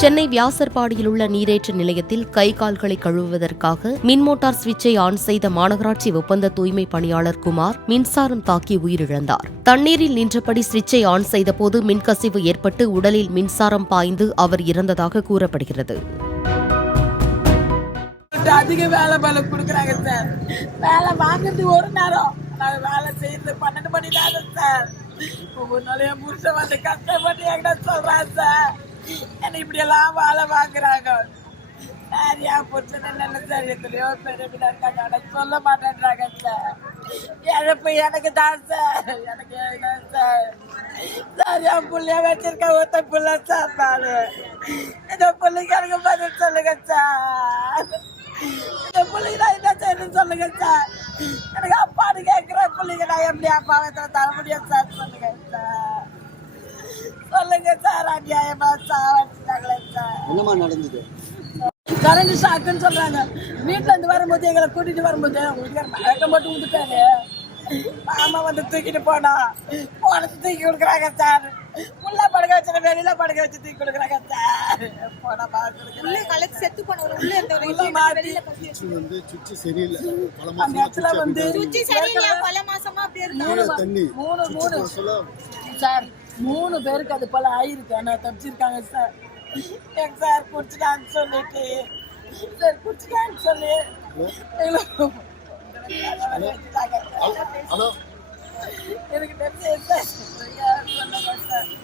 சென்னை வியாசர்பாடியில் உள்ள நீரேற்று நிலையத்தில் கை கால்களை கழுவுவதற்காக மின்மோட்டார் சுவிட்சை ஆன் செய்த மாநகராட்சி ஒப்பந்த தூய்மை பணியாளர் குமார் மின்சாரம் தாக்கி உயிரிழந்தார். தண்ணீரில் நின்றபடி சுவிட்சை ஆன் செய்தபோது மின்கசிவு ஏற்பட்டு உடலில் மின்சாரம் பாய்ந்து அவர் இறந்ததாக கூறப்படுகிறது. அதிக வேலை கொடுக்குறாங்க சார். வேலை வாங்குறது ஒரு நேரம், வேலை செய்யறது 12 மணி நேரம் சார். ஒவ்வொரு நாளையும் என் புருஷன் வந்து கஷ்டப்பட்டு என்கிட்ட சொல்றான் சார், என்ன இப்படி எல்லாம் வேலை வாங்குறாங்க சார். என் புருஷன் இல்லைன்னு சார், எத்தனையோ பேர் இப்படி இருக்காங்க, எனக்கு சொல்ல மாட்டேன்றாங்க சார். இழப்பு எனக்கு தான் சார், எனக்கு சார். சார் என் பிள்ளைய வச்சிருக்க ஒத்த பிள்ளை சார். நான் இந்த பிள்ளைக்கு எனக்கு பதில் சொல்லுங்க சார். இந்த பிள்ளைங்க நான் என்ன செய்யணும்னு சொல்லுங்க சார். எனக்கு அப்பான்னு கேட்குற பிள்ளைங்க நான் எப்படி அப்பாவை தர முடியும் சார். சொல்லுங்க சார், சொல்லுங்க சார். அநியாயமா சாவடிச்சாங்களே சார். என்னமா நடந்தது? கரண்ட் ஷாக்குன்னு சொல்றாங்க. வீட்டுல இருந்து வரும்போது எங்களை கூட்டிட்டு வரும்போது உங்களுக்கு மயக்கம் போட்டு விட்டுட்டாரு. மாமா வந்து தூக்கிட்டு போனது தூக்கி கொடுக்குறாங்க சார். உள்ள படுக்க வச்சு வெளியில படுக்க வச்சு தூக்கி கொடுக்குறாங்க சார். செத்து சார் 3 பேருக்கு அது போல ஆயிருக்கு. ஆனா தப்பிச்சிருக்காங்க சார். சார் குடிச்சிட்டான்னு சொல்லிட்டு சார் குடிச்சிட்டான்னு சொல்லி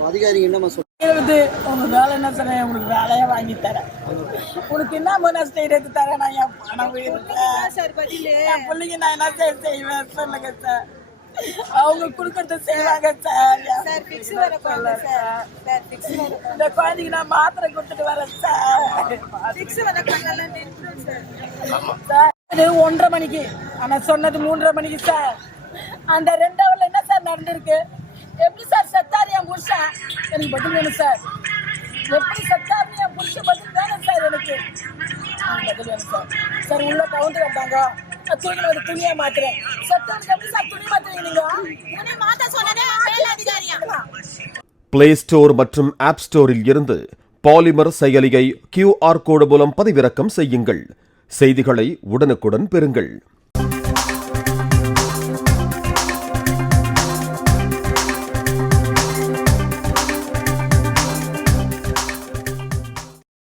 அதிகாரிங்க என்னமா சொல்லுங்க? உங்க வேலை என்ன சொன்ன, உங்களுக்கு வேலையை வாங்கி தரேன், உனக்கு என்ன நஷ்டம் எடுத்து தரேன், நான் என் பணம் என் பிள்ளைங்க நான் என்ன செய்வேன் சொல்லுங்க சார். அவங்க குடுக்கறத செய்வாங்க சார். இந்த குழந்தைக்கு நான் மாத்திரை கொடுத்துட்டு வரேன் சார். 1:30 மணிக்கு, ஆனா சொன்னது 3:30 மணிக்கு சார். அந்த 2 ஹவர்ல என்ன சார் நடந்திருக்கு? எப்படி சார் செத்தாரு என் புருஷன்? எனக்கு பதில் வேணும் சார். எப்படி செத்தாரு என் புருஷன் பதில் வேணும் சார். எனக்கு பதில் வேணும் சார். சார் உள்ள கவுண்டர் வந்தாங்க, தூக்கில ஒரு துணியை மாத்துறேன். செத்தவனுக்கு எப்படி சார் துணி மாத்துறீங்க நீங்க? மாத்த சொன்னதே மேலதிகாரியா? பிளே ஸ்டோர் மற்றும் ஆப் ஸ்டோரில் இருந்து பாலிமர் செயலியை QR கோடு மூலம் பதிவிறக்கம் செய்யுங்கள். செய்திகளை உடனுக்குடன் பெறுங்கள்.